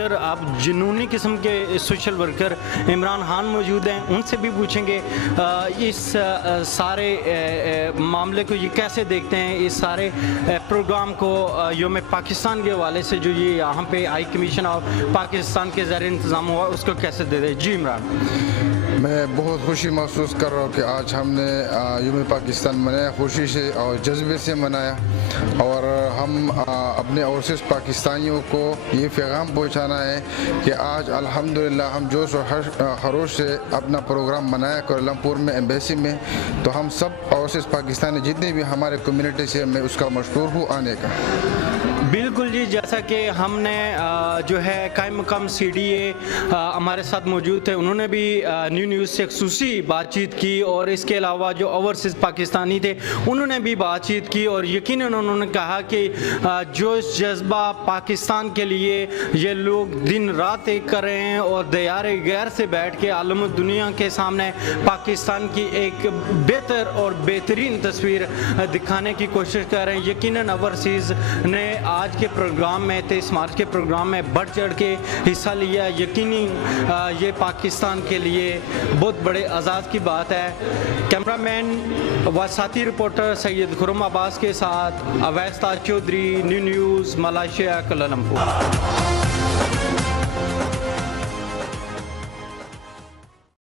Worker آپ جنونی قسم کے سوشل ورکر عمران خان موجود ہیں، ان سے بھی پوچھیں گے اس سارے معاملے کو یہ کیسے دیکھتے ہیں، اس سارے پروگرام کو یوم پاکستان کے حوالے سے جو یہ یہاں پہ ہائی کمیشن آف پاکستان کے زیر انتظام ہوا اس کو کیسے دے دیں. جی عمران. میں بہت خوشی محسوس کر رہا ہوں کہ آج ہم نے یوم پاکستان منایا، خوشی سے اور جذبے سے منایا، اور ہم اپنے اوورسیز پاکستانیوں کو یہ پیغام پہنچانا ہے کہ آج الحمدللہ ہم جوش و خروش سے اپنا پروگرام منایا کوالالمپور میں ایمبیسی میں. تو ہم سب اوورسیز پاکستانی جتنے بھی ہمارے کمیونٹی سے میں اس کا مشکور ہوں آنے کا. بالکل جی، جیسا کہ ہم نے جو ہے قائم مقام CDA ہمارے ساتھ موجود تھے، انہوں نے بھی نیوز سے خصوصی بات چیت کی، اور اس کے علاوہ جو اوورسیز پاکستانی تھے انہوں نے بھی بات چیت کی، اور یقیناً انہوں نے کہا کہ جو جذبہ پاکستان کے لیے یہ لوگ دن رات ایک کر رہے ہیں اور دیار غیر سے بیٹھ کے عالم دنیا کے سامنے پاکستان کی ایک بہتر اور بہترین تصویر دکھانے کی کوشش کر رہے ہیں. یقیناً اوورسیز نے آج کے پروگرام میں 23 مارچ کے پروگرام میں بڑھ چڑھ کے حصہ لیا. یقینی یہ پاکستان کے لیے بہت بڑے اعزاز کی بات ہے. کیمرہ مین و ساتھی رپورٹر سید خرم عباس کے ساتھ اویس تاج چودھری، نیوز ملائیشیا، کوالالمپور.